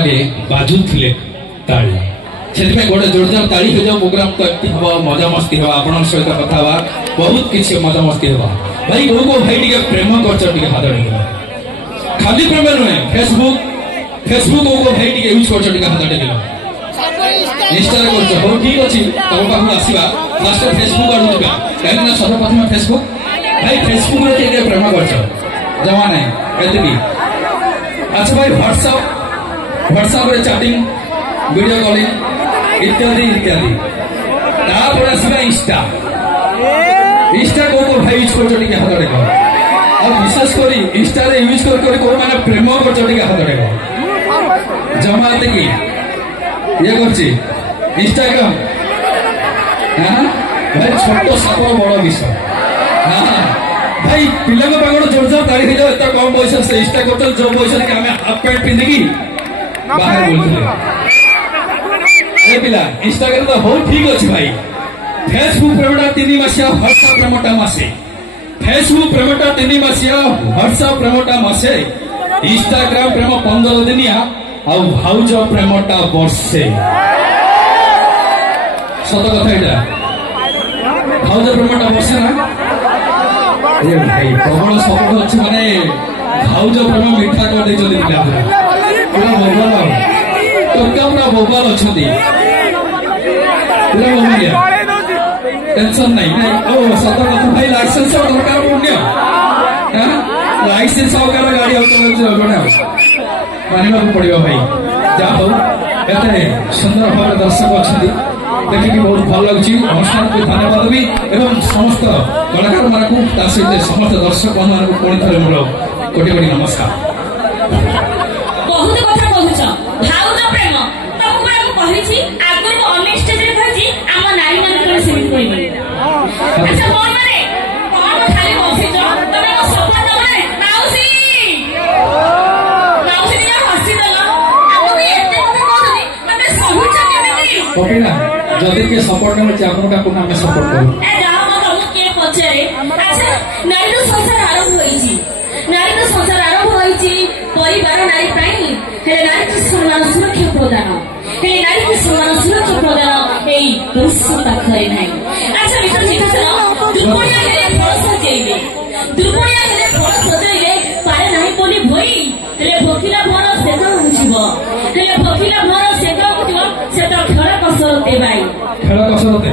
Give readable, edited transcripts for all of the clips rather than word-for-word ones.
लगे बाजुले ताली से गोटे जोरदार ताली हो जाओ प्रोग्राम तो एमती हम मजा मस्ती हवा आपण सहित कथा हवा बहुत किसी मजा मस्ती हवा भाई गो भाई टे प्रेम कर हाथ खाली प्रेम नुहे फेसबुक गो भाई टे यूज कर हाथ टेक इंस्टा हो ठीक अच्छे तुम पाक आसवा फास्ट फेसबुक आड़ जा कहीं सर्वप्रथम फेसबुक भाई फेसबुक रे प्रेम कर जमा ना ये अच्छा भाई व्हाट्सएप चैटिंग वीडियो कॉलिंग इत्यादि इत्यादि तापर आसवा इंस्टा को भाई यूज कर हाथ टेक और विशेष कर इंस्टा यूज कर मैंने प्रेम कर हाथ टेक जमा कि ये कर इंस्टाग्राम भाई छोट साप बड़ विषय भाई पिला पागड़ जोरदार तारी हो जाए कम पैसा से इंस्टा कर जो पैसा कि हाफ पैंट पिंधिकी बाहर बोलते पिला इंस्टाग्राम तो हो ठीक अच्छे भाई फेसबुक प्रेमटा 3 मासिया व्हाट्सएप प्रेमटा मासे फेसबुक प्रेमटा 3 मासिया व्हाट्सएप प्रेमटा मासे इंस्टाग्राम प्रेम 15 दिनिया आउ भाउज प्रेमटा वर्षे सत कथा यहाँ भाउज प्रेमटा वर्षे ना भाई प्रबल सपोर्ट अच्छे माने भाउज प्रेम मीठा कर पूरा बोबाल टोका पूरा बोबाल अच्छा पूरा बोबालिया टेंशन नहीं सत कथा भाई लाइसेंस दरकार पड़े लाइसेंस आकार गाड़ी मानवा पड़ो भाई जहाँ हो एते सुंदर भाव दर्शक अच्छा देखिए बहुत भल लगे अनुष्ठान को धन्यवाद भी एवं समस्त कलाकार मानक सहित समस्त दर्शक बंधु पुणी थे मोर कोटि कोटि नमस्कार बहुत कथा कहूछ भाउज प्रेम तब मैं कहिछि आगु अनेक स्टेज रे कहिछि हम नारी मान को सीमित करबे अच्छा मोर माने कोन खाली बसिछ तमे सफा तमे नाउसी ना हसी देला आगु एते कथा कहथि तमे सहुच केमिति कोटिना जदि के सपोर्ट न छै आपन का कोना में सपोर्ट करू ए जा हम के पछरे अच्छा नारी रो संसार आरंभ होईछि नारी रो संसार आरंभ होईछि परिवार नारी प्राणी हेले नारी को सम्मान सुरक्षा प्रदान हेले नारी को सम्मान सुरक्षा प्रदान एई पुरुष पाखरे नाही अच्छा मित्र चिंता दुर्बलिया हेले फल सजेइबे दुर्बलिया हेले फल सजेइबे पारे नाही बोली भई हेले भोकिला भर सेका बुझिबो हेले भोकिला भर सेका बुझिबो सेता खेल कसरते भाई खेल कसरते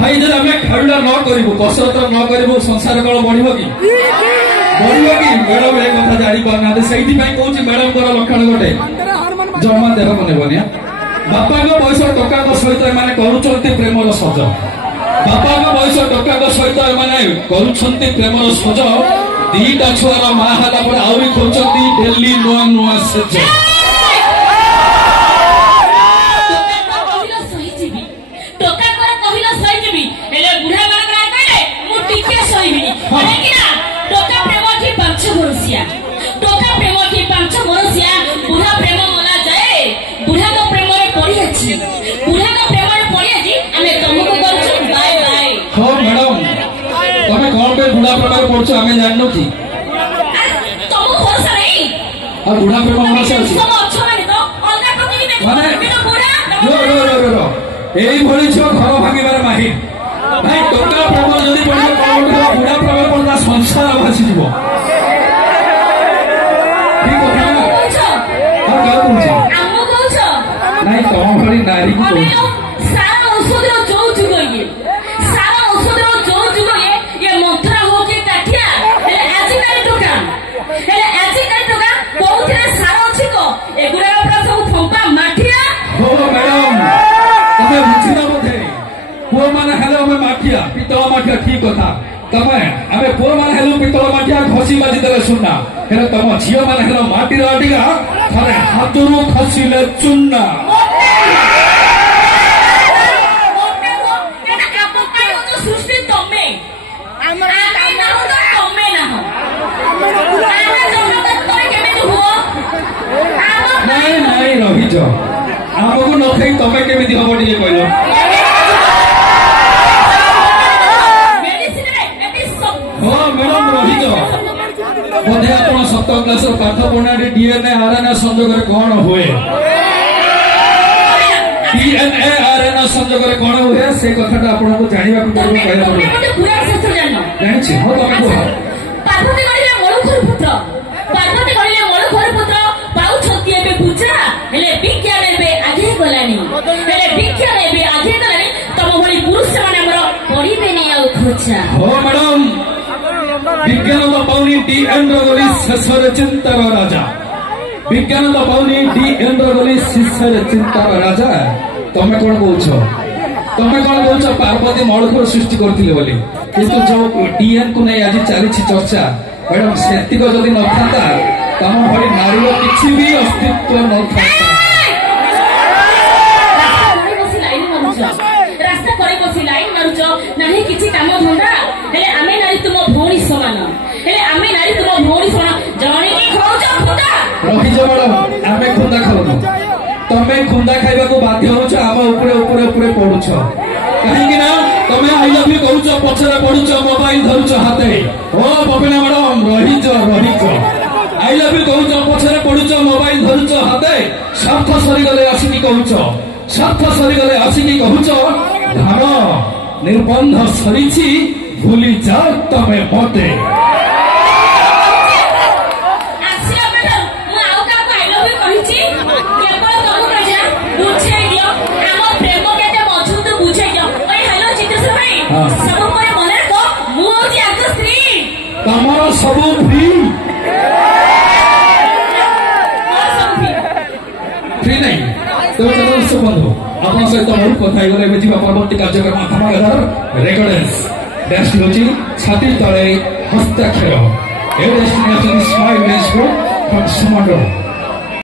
भाई जब हमें खेलडा न करिबो कसरत न करिबो संसार कल बढ़िबो कि मैडम एक कथा जानी पाना से कहूँ मैडम को लक्षण गोटे जमा देह बनेबनिया बापा बयस टका सहित एम कर प्रेमर सज बापा बयस टका सहित एम कर प्रेमर सज दीटा छुआर माँ है आहरी खोजती डेली नुआ नुआ सेज टोका प्रेम की 5 मरसिया बुढ़ा प्रेम मना जाए बुढ़ा का प्रेम रे पड़ी अछि बुढ़ा का प्रेम रे पड़ी अछि हमें तुमको करछु बाय बाय हां मैडम तमे कोन पे बुढ़ा प्रेम रे पड़छ हमें जाननो की तुम भरोसा नहीं आ बुढ़ा प्रेम मना से अछि सब अच्छा माने तो अलगा टोकी नहीं माने तो बुढ़ा रो एई भली छ घर भांगी मारे माही भाई टोका प्रेम जदी पड़ी बुढ़ा प्रेम पड़ता संसार भासी जीवो नहीं तुम भरी नारी को सारा औषध रो जो जुग ये मंत्रा हो के काठिया हेले आजिकाली टोका कोउथरे सारा अछि को एगुरा पूरा सब फंपा माठिया हो मैडम तमे बुझिना बोधे को माने हेलो में माठिया पितळ माठिया ठीक कथा तमे आमे को माने हेलो पितळ माठिया घसी बाजी देले सुनना हेले तम झियो माने हेलो माटी राटिगा थरे हातुरु खसिले चुन्ना नहीं रहीज आमको न खाई तमें केमी हम टे कहल हाँ मैडम रहीज बोधे आप 7 क्लास पाठ पढ़ा डीएनए आरएनए संजोग कौन हुए DNA RNA ସଂଯୋଗରେ କଣ ହୁଏ ସେ କଥାଟା ଆପଣଙ୍କୁ ଜାଣିବାକୁ ତମେ କହିବାକୁ ତମେ ମତେ ପୁରାଣ ଶାସ୍ତ୍ର ଜାଣିନ ଜାଣିଛି ମୁଁ ତମେ କୁହ ପାର୍ବତୀ କହିଲେ ମଳୁଖର ପୁତ୍ର ପାର୍ବତୀ କହିଲେ ମଳୁଖର ପୁତ୍ର ପାଉଛନ୍ତି ଏବେ ପୂଜା ହେଲେ ବିଜ୍ଞାନ ଏବେ ଆଗେଇ ଗଲାଣି ହେଲେ ବିଜ୍ଞାନ ଏବେ ଆଗେଇ ଗଲାଣି ତମ ଭଳି ପୁରୁଷ ମାନେ ଆମର କରିବେନି ଆଉ ଖୋଜା हो मैडम विज्ञान तो पाउनी डीएन गली शेषर चिंतार राजा विज्ञान तो पाउनी डीएन गली शेषर चिंतार राजा तमे कौन कौच पार्वती मौलिक सृष्टि करथिले बोली किंतु जो डीएन को नहीं आज चली चर्चा मैडम सेतिक जदि न था तम भली नारी किसी भी अस्तित्व न था रास्ता करे बसी लाइन मारुच नाही किछि काम धंदा हेले आमे नारी तुम भौणी समान हेले आमे नारी तुम भौणी समान जणी की खाउच खुदा रही जो मैडम आमे खुंदा खाउनु तमे खुंदा खाइबा को बाध्य होछ आम ऊपर ऊपर ऊपर पडुछ काहे कि ना तमे आई लव यू कहउछ पछरे पडुछ मोबाइल धरुछ हाते ओ बबिना मैडम रही जो आई लव यू कहउछ पछरे पडुछ मोबाइल धरुछ हाते स्वार्थ सरी गले आसिकी कहउछ स्वार्थ सरी गले आसिकी कहउछ धान निर्बंध सरीछि भूली जाओ तमे मते आसिया मैडम मु आउ का को आई लव यू कहिछि केवल तमु कजा बुझे दियो हम प्रेम केते मधुर तो बुझे दियो ओए हेलो चित्रसर भाई सब कोई मने को मु होची आक स्त्री तमरो सब फ्री फ्री नहीं तो चलो सब बंधु आपन सहित मोर कथा गले बेजिबा परवर्ती कार्यक्रम आत्मा रेकर्डेंस डेस्ट होची छाती तळे हस्ताक्षर ए डेस्टिनेशन स्माइल नेस फ्रॉम समंडर